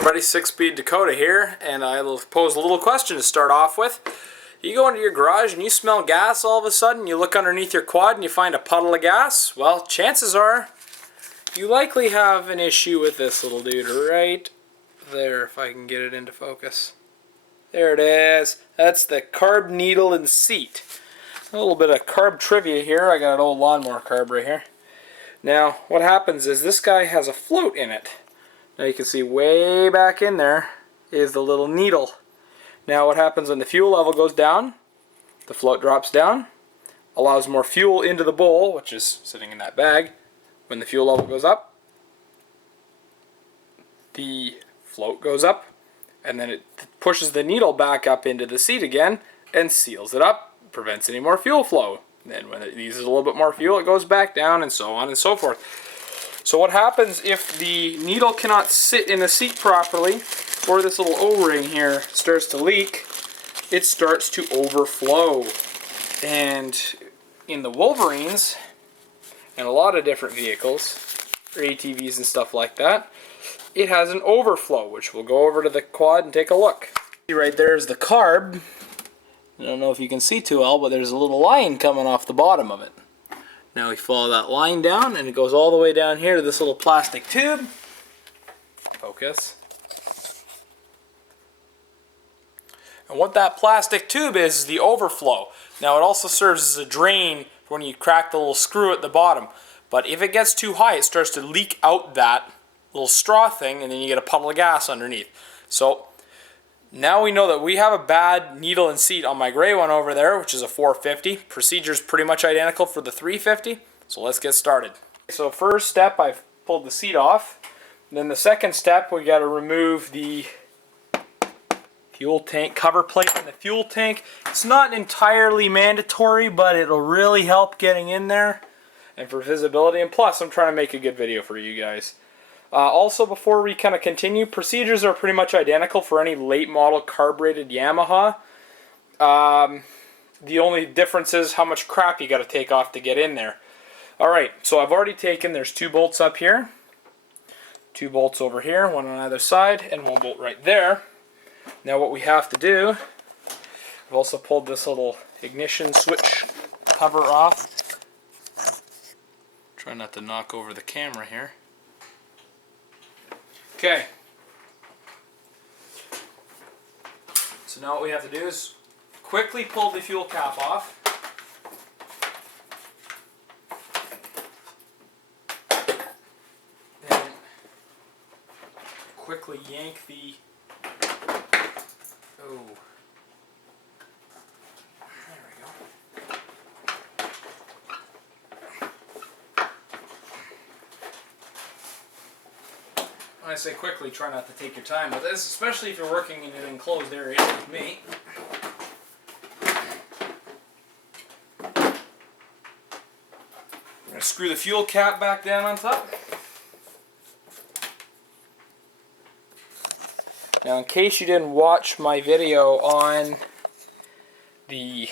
everybody, 6-Speed Dakota here, and I'll pose a little question to start off with. You go into your garage and you smell gas all of a sudden, you look underneath your quad and you find a puddle of gas. Well, chances are you likely have an issue with this little dude right there, if I can get it into focus. There it is. That's the carb needle and seat. A little bit of carb trivia here. I got an old lawnmower carb right here. Now, what happens is this guy has a float in it. Now you can see way back in there is the little needle. Now what happens when the fuel level goes down, the float drops down, allows more fuel into the bowl, which is sitting in that bag. When the fuel level goes up, the float goes up, and then it pushes the needle back up into the seat again and seals it up, prevents any more fuel flow. Then when it uses a little bit more fuel, it goes back down, and so on and so forth. So what happens if the needle cannot sit in the seat properly, or this little O-ring here starts to leak, it starts to overflow. And in the Wolverines, and a lot of different vehicles, or ATVs and stuff like that, it has an overflow, which we'll go over to the quad and take a look. See, right there is the carb. I don't know if you can see too well, but there's a little line coming off the bottom of it. Now we follow that line down, and it goes all the way down here to this little plastic tube. Focus. And what that plastic tube is the overflow. Now it also serves as a drain for when you crack the little screw at the bottom. But if it gets too high, it starts to leak out that little straw thing, and then you get a puddle of gas underneath. So now we know that we have a bad needle and seat on my gray one over there, which is a 450. Procedure's pretty much identical for the 350. So let's get started. So first step, I've pulled the seat off. Then the second step, we got to remove the fuel tank cover plate in the fuel tank. It's not entirely mandatory, but it'll really help getting in there and for visibility. And plus, I'm trying to make a good video for you guys. Also, before we kind of continue, procedures are pretty much identical for any late model carbureted Yamaha. The only difference is how much crap you got to take off to get in there. Alright, so I've already taken, there's 2 bolts up here, 2 bolts over here, one on either side, and 1 bolt right there. Now what we have to do, I've also pulled this little ignition switch cover off. Try not to knock over the camera here. Okay. So now what we have to do is quickly pull the fuel cap off. Then quickly yank the... Oh. There we go. When I say quickly, try not to take your time with this, especially if you're working in an enclosed area like me. I'm going to screw the fuel cap back down on top. Now, in case you didn't watch my video on the...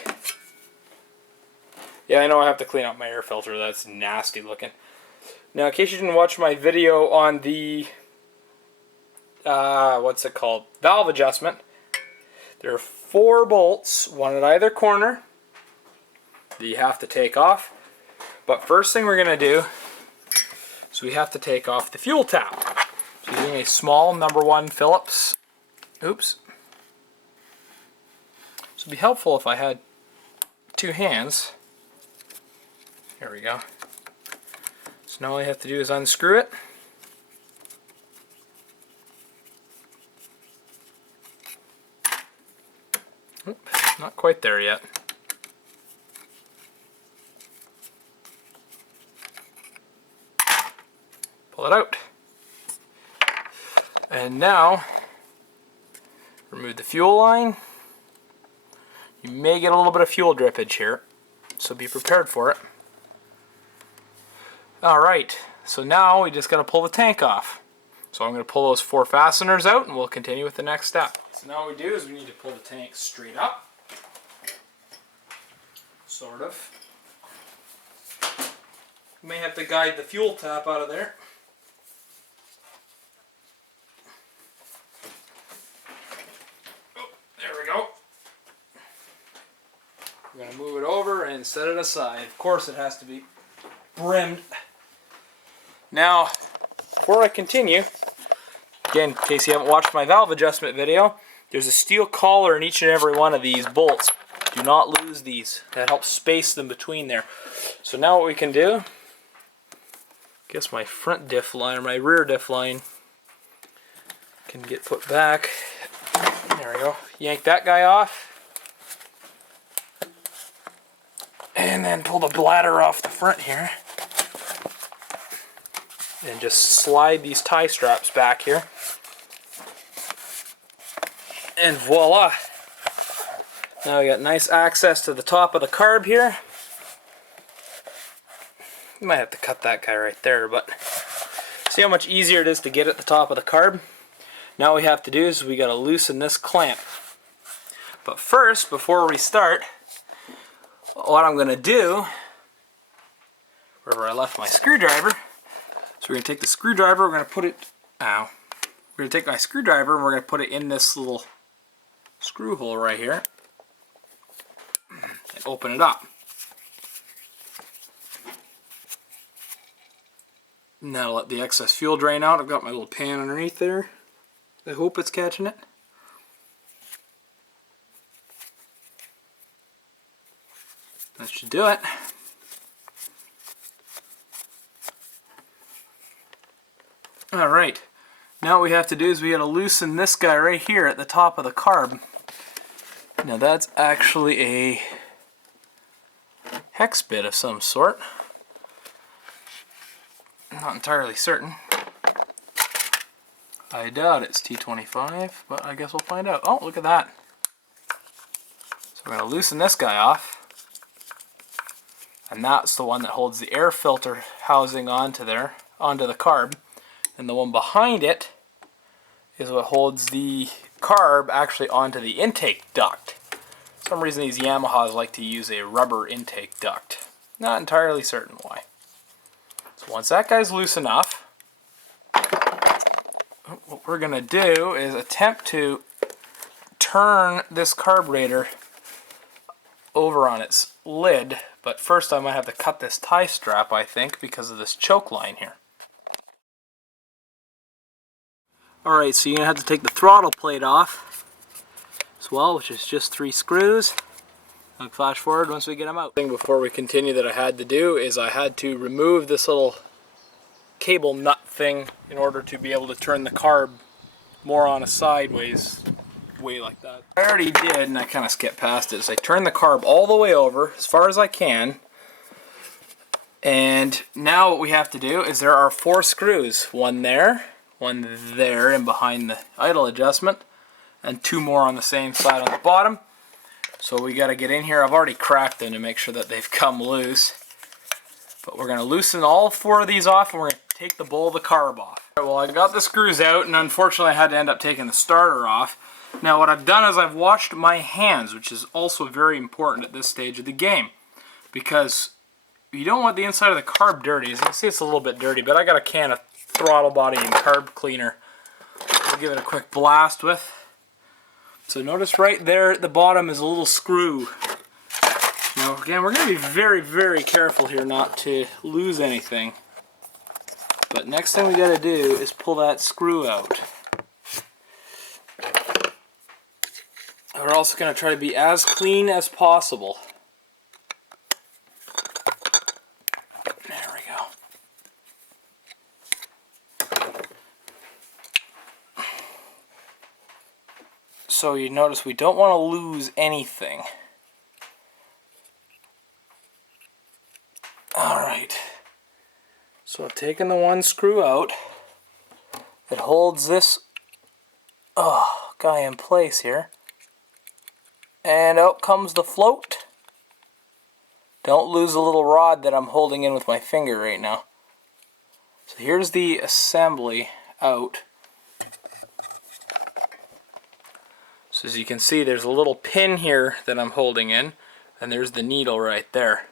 Yeah, I know I have to clean up my air filter. That's nasty looking. Now, in case you didn't watch my video on the... what's it called? Valve adjustment. There are 4 bolts, one at either corner, that you have to take off. But first thing we're going to do is we have to take off the fuel tap. So using a small #1 Phillips. Oops. This would be helpful if I had 2 hands. There we go. So now all I have to do is unscrew it. Oop, not quite there yet. Pull it out. And now, remove the fuel line. You may get a little bit of fuel drippage here, so be prepared for it. Alright, so now we just got to pull the tank off. So I'm going to pull those 4 fasteners out and we'll continue with the next step. So now what we do is we need to pull the tank straight up. Sort of. You may have to guide the fuel tap out of there. We're going to move it over and set it aside. Of course it has to be brimmed. Now, before I continue, again, in case you haven't watched my valve adjustment video, there's a steel collar in each and every one of these bolts. Do not lose these. That helps space them between there. So now what we can do, I guess my front diff line or my rear diff line can get put back. There we go. Yank that guy off. And then pull the bladder off the front here. And just slide these tie straps back here. And voila! Now we got nice access to the top of the carb here. You might have to cut that guy right there, but see how much easier it is to get at the top of the carb? Now what we have to do is we got to loosen this clamp. But first, before we start, what I'm going to do, wherever I left my screwdriver, so we're going to take the screwdriver, we're going to put it, we're going to take my screwdriver and we're going to put it in this little screw hole right here and open it up. Now let the excess fuel drain out. I've got my little pan underneath there. I hope it's catching it. That should do it. Alright, now what we have to do is we got to loosen this guy right here at the top of the carb. Now that's actually a hex bit of some sort. I'm not entirely certain. I doubt it's T25, but I guess we'll find out. Oh, look at that. So we're going to loosen this guy off. And that's the one that holds the air filter housing onto there, onto the carb. And the one behind it is what holds the carb actually onto the intake duct. For some reason these Yamahas like to use a rubber intake duct. Not entirely certain why. So once that guy's loose enough, what we're going to do is attempt to turn this carburetor over on its lid. But first I might have to cut this tie strap, I think, because of this choke line here. Alright, so you're going to have to take the throttle plate off as well, which is just 3 screws. I'll flash forward once we get them out. The thing before we continue that I had to do is I had to remove this little cable nut thing in order to be able to turn the carb more on a sideways way like that. I already did, and I kind of skipped past it. So I turned the carb all the way over as far as I can. And now what we have to do is there are 4 screws. One there and behind the idle adjustment, and 2 more on the same side on the bottom. So we got to get in here. I've already cracked them to make sure that they've come loose. But we're going to loosen all 4 of these off, and we're going to take the bowl of the carb off. Right, well, I got the screws out, and unfortunately I had to end up taking the starter off. Now what I've done is I've washed my hands, which is also very important at this stage of the game, because you don't want the inside of the carb dirty. As you can see, it's a little bit dirty, but I got a can of throttle body and carb cleaner. I'll give it a quick blast with. So notice right there at the bottom is a little screw. Now again, we're going to be very, very careful here not to lose anything. But next thing we got to do is pull that screw out. We're also going to try to be as clean as possible. There we go. So you notice we don't want to lose anything. Alright. So I've taken the one screw out. It holds this guy in place here. And out comes the float. Don't lose the little rod that I'm holding in with my finger right now. So here's the assembly out. So as you can see, there's a little pin here that I'm holding in, and there's the needle right there.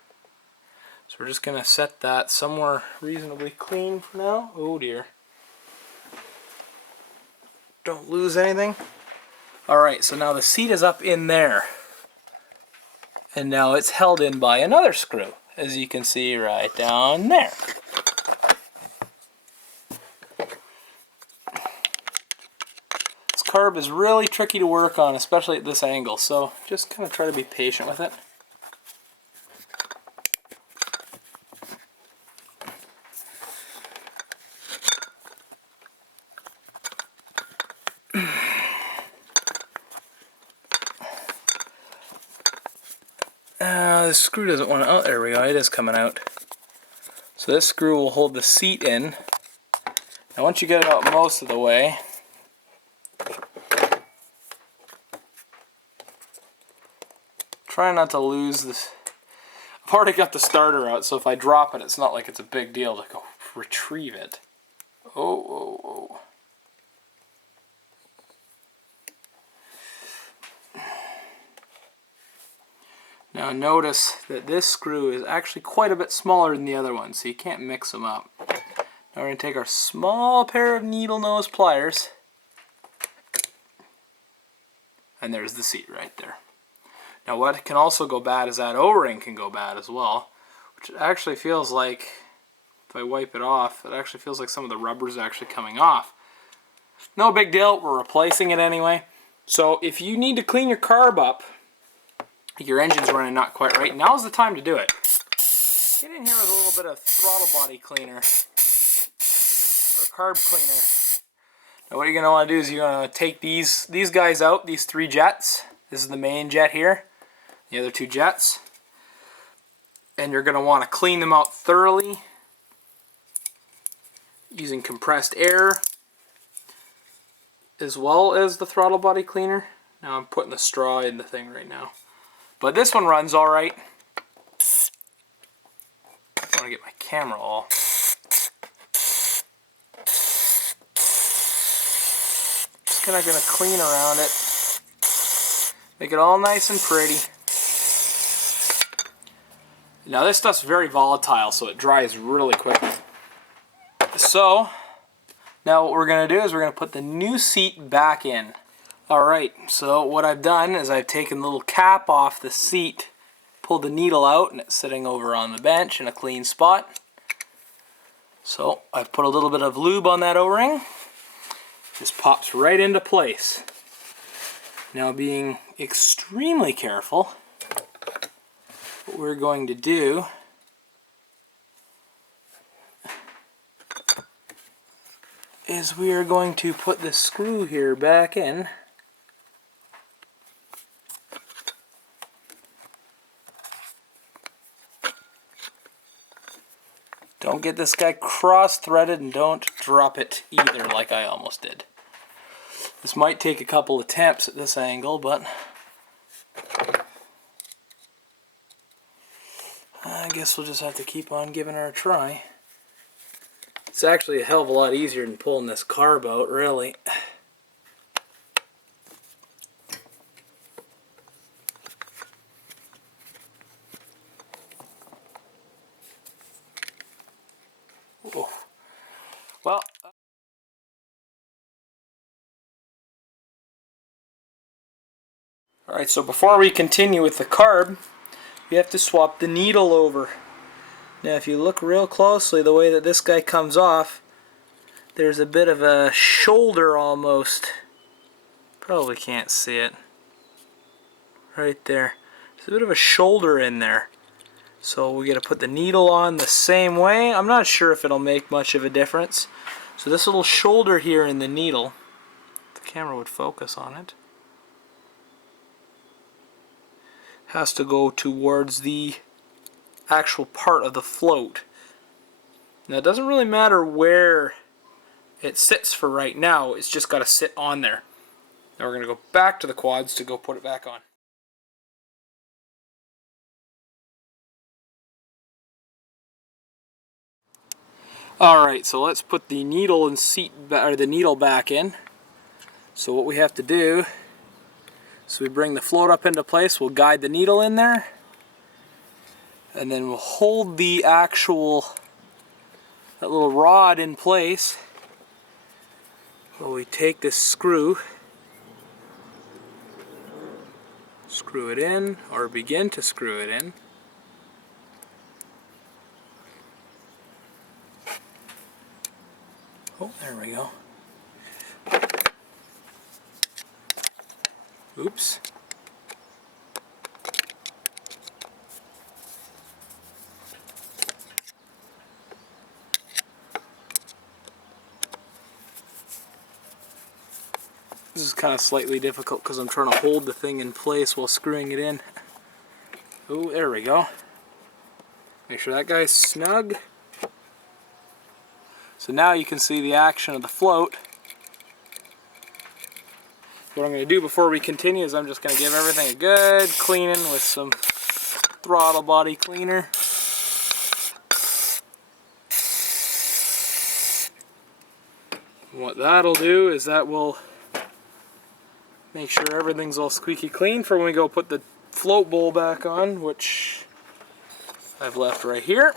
So we're just going to set that somewhere reasonably clean for now. Oh dear. Don't lose anything. Alright, so now the seat is up in there. And now it's held in by another screw, as you can see right down there. This carb is really tricky to work on, especially at this angle, so just kind of try to be patient with it. The screw doesn't want to, oh there we go, it is coming out. So this screw will hold the seat in. Now once you get it out most of the way, try not to lose this. I've already got the starter out, so if I drop it, it's not like it's a big deal to go retrieve it. Oh. Now notice that this screw is actually quite a bit smaller than the other one, so you can't mix them up. Now we're going to take our small pair of needle nose pliers, and there's the seat right there. Now what can also go bad is that O-ring can go bad as well, which actually feels like, if I wipe it off, it actually feels like some of the rubber's actually coming off. No big deal, we're replacing it anyway. So if you need to clean your carb up, your engine's running not quite right, now's the time to do it. Get in here with a little bit of throttle body cleaner, or carb cleaner. Now what you're going to want to do is you're going to take these guys out, these 3 jets. This is the main jet here, the other 2 jets. And you're going to want to clean them out thoroughly using compressed air as well as the throttle body cleaner. Now I'm putting the straw in the thing right now. But this one runs alright. I want to get my camera all. Just kind of going to clean around it. Make it all nice and pretty. Now this stuff's very volatile, so it dries really quickly. So, now what we're going to do is we're going to put the new seat back in. Alright, so what I've done is I've taken the little cap off the seat, pulled the needle out, and it's sitting over on the bench in a clean spot. So I've put a little bit of lube on that O-ring. Just pops right into place. Now being extremely careful, what we're going to do is we are going to put the screw here back in. Don't get this guy cross-threaded, and don't drop it either like I almost did. This might take a couple attempts at this angle, but I guess we'll just have to keep on giving her a try. It's actually a hell of a lot easier than pulling this carb out, really. Whoa. Well, alright, so before we continue with the carb, we have to swap the needle over. Now if you look real closely, the way that this guy comes off, there's a bit of a shoulder almost. Probably can't see it. Right there. There's a bit of a shoulder in there. So we got to put the needle on the same way. I'm not sure if it'll make much of a difference. So this little shoulder here in the needle, if the camera would focus on it, has to go towards the actual part of the float. Now it doesn't really matter where it sits for right now, it's just got to sit on there. Now we're going to go back to the quads to go put it back on. Alright, so let's put the needle and the needle back in. So what we have to do is we bring the float up into place, we'll guide the needle in there, and then we'll hold the that little rod in place while we take this screw, Screw it in, or begin to screw it in. Oh, there we go. Oops. This is kind of slightly difficult because I'm trying to hold the thing in place while screwing it in. Oh, there we go. Make sure that guy's snug. So now you can see the action of the float. What I'm going to do before we continue is I'm just going to give everything a good cleaning with some throttle body cleaner. And what that'll do is that will make sure everything's all squeaky clean for when we go put the float bowl back on, which I've left right here.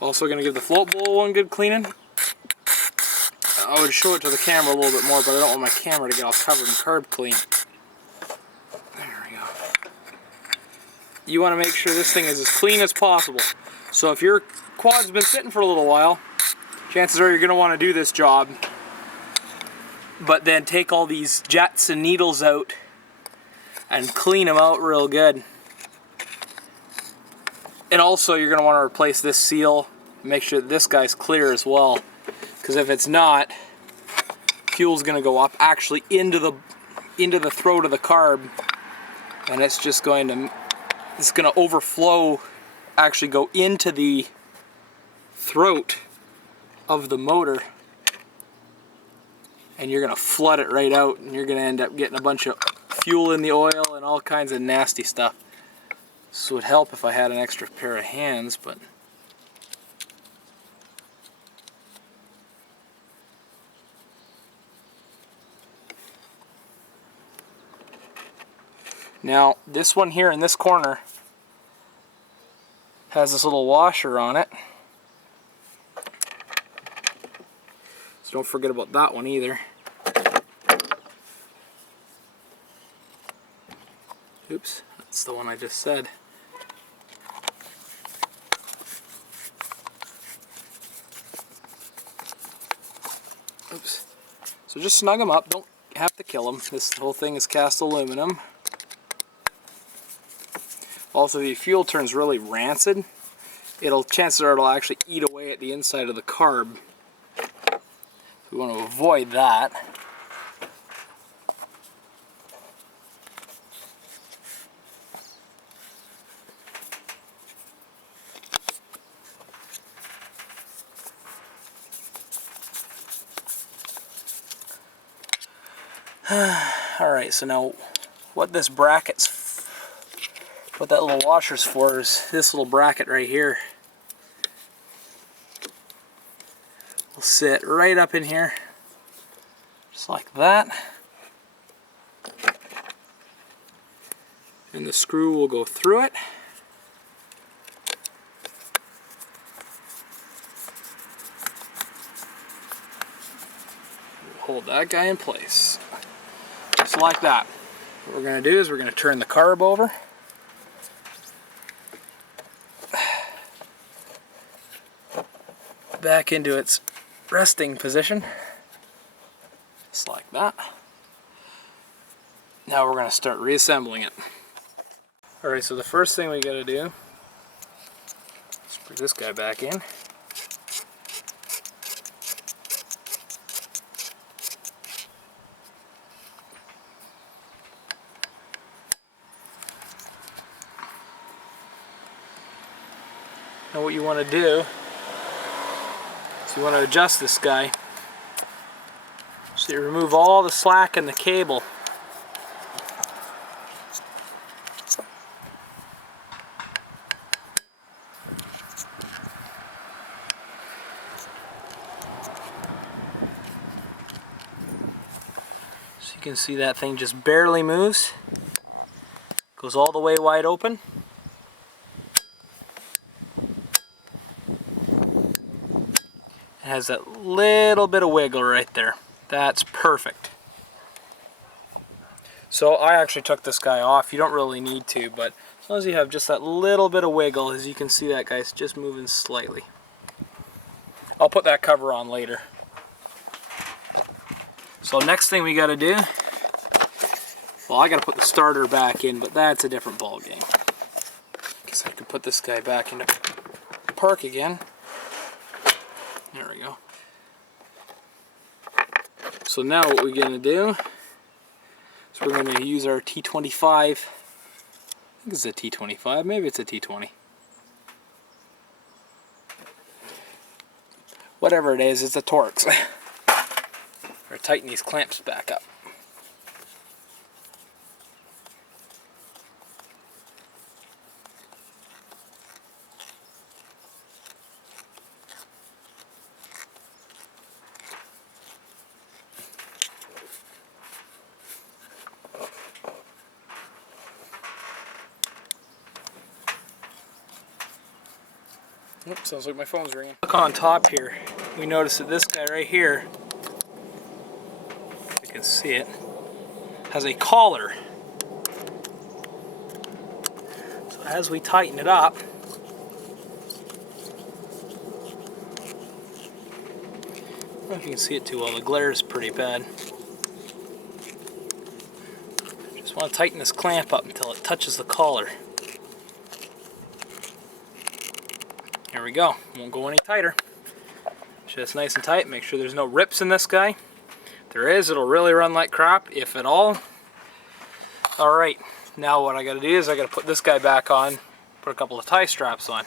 Also going to give the float bowl one good cleaning. I would show it to the camera a little bit more, but I don't want my camera to get all covered in carb clean. There we go. You want to make sure this thing is as clean as possible. So if your quad's been sitting for a little while, chances are you're going to want to do this job. But then take all these jets and needles out and clean them out real good. And also you're going to want to replace this seal. Make sure that this guy's clear as well. Because if it's not, fuel's going to go up actually into the throat of the carb, and it's just going to overflow, actually go into the throat of the motor, and you're going to flood it right out, and you're going to end up getting a bunch of fuel in the oil and all kinds of nasty stuff. This would help if I had an extra pair of hands, but now, this one here in this corner has this little washer on it. So don't forget about that one either. Oops, that's the one I just said. Oops. So just snug them up, don't have to kill them. This whole thing is cast aluminum. Also, if the fuel turns really rancid, chances are it'll actually eat away at the inside of the carb. We want to avoid that. Alright, so now what that little washer's for is this little bracket right here. Will sit right up in here, just like that. And the screw will go through it. Hold that guy in place. Just like that. What we're going to do is we're going to turn the carb over. Back into its resting position. Just like that. Now we're going to start reassembling it. Alright, so the first thing we got to do is put this guy back in. Now what you want to do is you want to adjust this guy so you remove all the slack in the cable. So you can see that thing just barely moves. Goes all the way wide open. It has that little bit of wiggle right there. That's perfect. So I actually took this guy off. You don't really need to, but as long as you have just that little bit of wiggle, as you can see that guy's just moving slightly. I'll put that cover on later. So next thing we got to do, well, I got to put the starter back in, but that's a different ball game. Guess I could put this guy back into park again. There we go. So now what we're going to do is we're going to use our T25. I think it's a T25, maybe it's a T20. Whatever it is, it's a Torx. Or tighten these clamps back up. Oops, sounds like my phone's ringing. Look on top here. We notice that this guy right here, if you can see it, has a collar. So as we tighten it up, I don't know if you can see it too well, the glare is pretty bad. Just want to tighten this clamp up until it touches the collar. There we go. Won't go any tighter. Just nice and tight. Make sure there's no rips in this guy. If there is, it'll really run like crap, if at all. Alright, now what I gotta do is I gotta put this guy back on, put a couple of tie straps on.